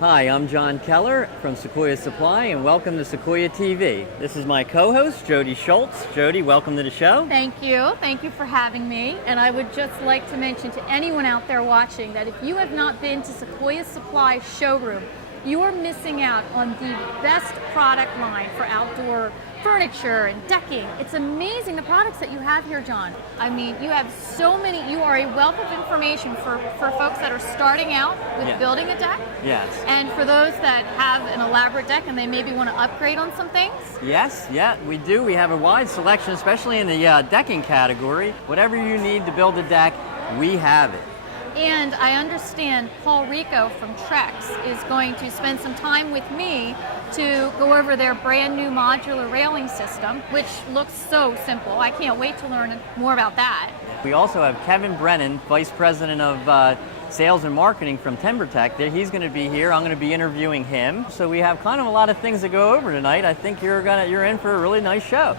Hi, I'm John Keller from Sequoia Supply, and welcome to Sequoia TV. This is my co-host, Jody Schultz. Jody, welcome to the show. Thank you. Thank you for having me. And I would just like to mention to anyone out there watching that if you have not been to Sequoia Supply showroom, you are missing out on the best product line for outdoor furniture and decking. It's amazing the products that you have here, John. I mean, you have so many. You are a wealth of information for folks that are starting out with building a deck. Yes. And for those that have an elaborate deck and they maybe want to upgrade on some things. Yes, we do. We have a wide selection, especially in the decking category. Whatever you need to build a deck, we have it. And I understand Paul Rico from Trex is going to spend some time with me to go over their brand new modular railing system, which looks so simple. I can't wait to learn more about that. We also have Kevin Brennan, Vice President of Sales and Marketing from TimberTech. He's going to be here. I'm going to be interviewing him. So we have kind of a lot of things to go over tonight. I think you're in for a really nice show.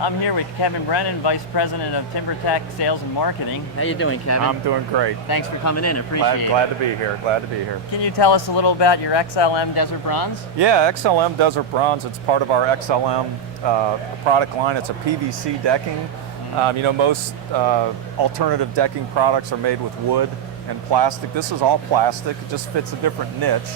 I'm here with Kevin Brennan, Vice President of TimberTech Sales and Marketing. How you doing, Kevin? I'm doing great. Thanks for coming in. Appreciate it. Glad to be here. Glad to be here. Can you tell us a little about your XLM Desert Bronze? Yeah, XLM Desert Bronze. It's part of our XLM product line. It's a PVC decking. Most alternative decking products are made with wood and plastic. This is all plastic. It just fits a different niche.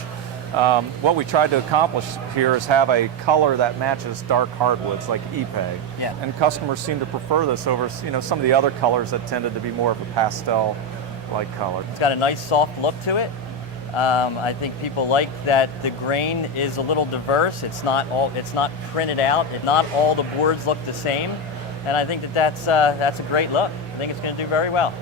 What we tried to accomplish here is have a color that matches dark hardwoods like Ipe. Yeah. And customers seem to prefer this over some of the other colors that tended to be more of a pastel-like color. It's got a nice soft look to it. I think people like that the grain is a little diverse. It's not printed out. Not all the boards look the same. And I think that's a great look. I think it's going to do very well.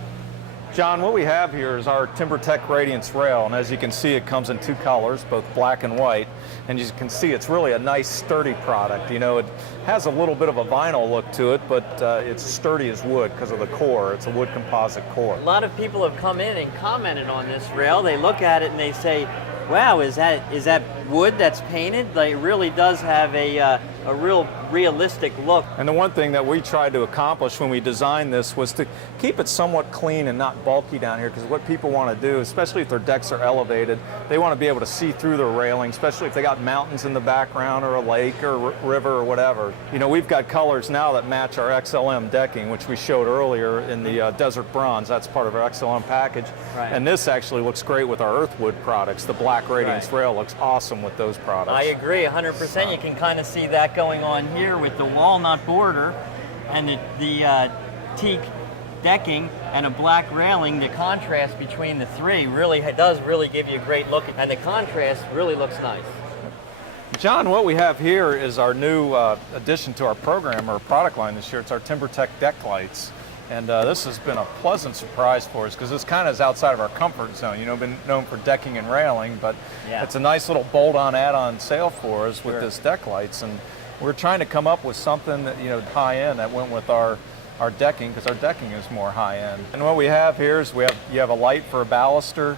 John, what we have here is our TimberTech Radiance rail, and as you can see, it comes in two colors, both black and white. And you can see it's really a nice, sturdy product. It has a little bit of a vinyl look to it, but it's sturdy as wood because of the core. It's a wood composite core. A lot of people have come in and commented on this rail. They look at it and they say, wow, is that wood that's painted? Like, it really does have a real realistic look. And the one thing that we tried to accomplish when we designed this was to keep it somewhat clean and not bulky down here, because what people want to do, especially if their decks are elevated, they want to be able to see through their railing, especially if they got mountains in the background or a lake or river or whatever. We've got colors now that match our XLM decking, which we showed earlier in the Desert Bronze. That's part of our XLM package. Right. And this actually looks great with our Earthwood products. The black Radiance rail looks awesome with those products. I agree 100%. You can kind of see that going on here with the walnut border and the teak decking and a black railing. The contrast between the three does give you a great look, and the contrast really looks nice. John, what we have here is our new addition to our program or product line this year. It's our TimberTech deck lights. And this has been a pleasant surprise for us because this kind of is outside of our comfort zone. Been known for decking and railing, but it's a nice little bolt-on add-on sale for us with this deck lights. And we're trying to come up with something that, high-end that went with our decking, because our decking is more high-end. And what we have here is you have a light for a baluster.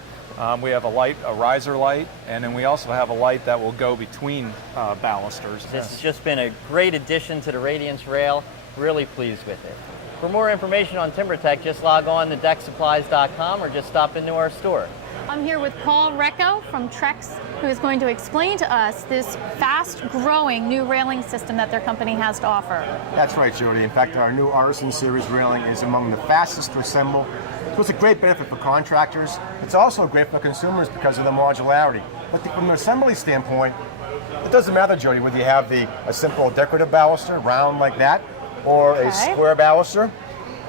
We have a riser light, and then we also have a light that will go between balusters. This has just been a great addition to the Radiance rail. Really pleased with it. For more information on TimberTech, just log on to decksupplies.com or just stop into our store. I'm here with Paul Rico from Trex, who is going to explain to us this fast-growing new railing system that their company has to offer. That's right, Jody. In fact, our new Artisan Series railing is among the fastest to assemble. So it's a great benefit for contractors. It's also great for consumers because of the modularity. But from an assembly standpoint, it doesn't matter, Jody, whether you have a simple decorative baluster, round like that, or a square baluster.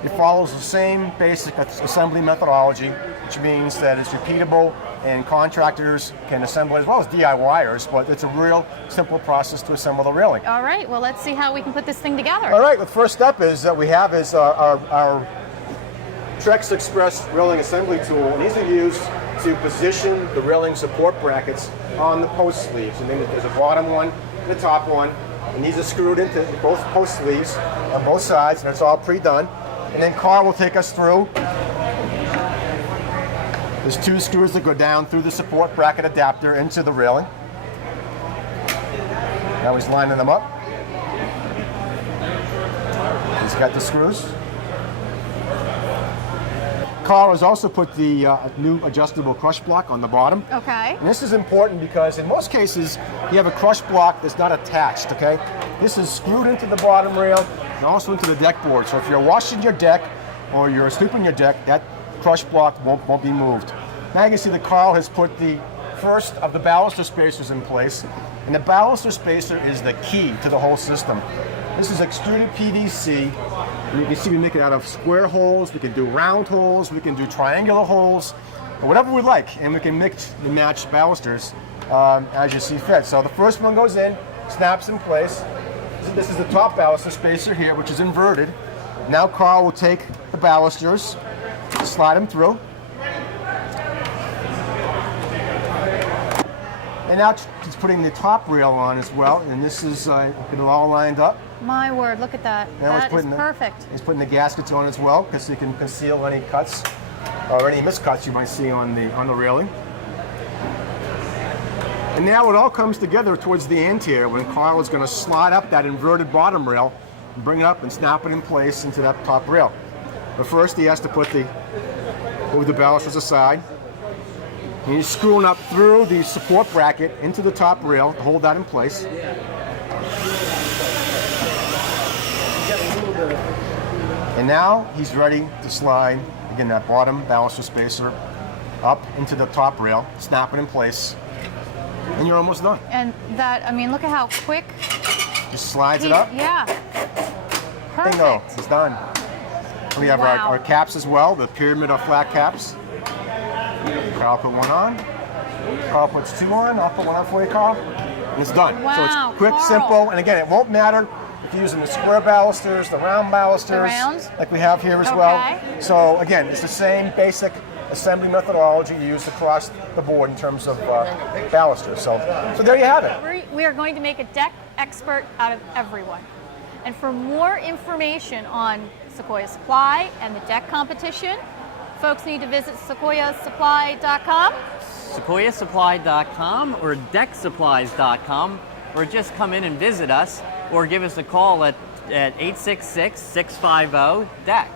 It follows the same basic assembly methodology, which means that it's repeatable and contractors can assemble as well as DIYers, but it's a real simple process to assemble the railing. All right, well, let's see how we can put this thing together. All right, the first step is that we have is our Trex Express railing assembly tool, and these are used to position the railing support brackets on the post sleeves. And then there's a bottom one and a top one, and these are screwed into both post sleeves on both sides, and it's all pre-done. And then Carl will take us through. There's two screws that go down through the support bracket adapter into the railing. Now he's lining them up. He's got the screws. Carl has also put the new adjustable crush block on the bottom. Okay. And this is important because in most cases, you have a crush block that's not attached, okay? This is screwed into the bottom rail and also into the deck board. So if you're washing your deck or you're sweeping your deck, that crush block won't be moved. Now you can see that Carl has put the first of the baluster spacers in place. And the baluster spacer is the key to the whole system. This is extruded PVC. And you can see we make it out of square holes, we can do round holes, we can do triangular holes, or whatever we like, and we can mix and match balusters as you see fit. So the first one goes in, snaps in place. This is the top baluster spacer here, which is inverted. Now Carl will take the balusters, slide them through. And now he's putting the top rail on as well, and this is get it all lined up. My word, look at that. Now That is perfect. He's putting the gaskets on as well, because he can conceal any cuts or any miscuts you might see on the railing. And now it all comes together towards the end here when Carl is going to slide up that inverted bottom rail, and bring it up and snap it in place into that top rail. But first he has to move the balusters aside. And he's screwing up through the support bracket into the top rail to hold that in place. And now he's ready to slide, again, that bottom baluster spacer up into the top rail, snap it in place, and you're almost done. And that, I mean, look at how quick. Just slides it up. Yeah. Perfect. Bingo, it's done. We have Wow. our caps as well, the pyramid or flat caps. Carl put one on. Carl puts two on. I'll put one on for you, Carl. And it's done. Wow, So it's quick, Carl. simple, and again, it won't matter if you're using the square balusters, the round balusters, The rounds? like we have here as Okay. well. So again, it's the same basic assembly methodology used across the board in terms of balusters. So there you have it. We are going to make a deck expert out of everyone. And for more information on Sequoia Supply and the deck competition, folks need to visit sequoiasupply.com. SequoiaSupply.com or DeckSupplies.com, or just come in and visit us, or give us a call at 866-650-DECK.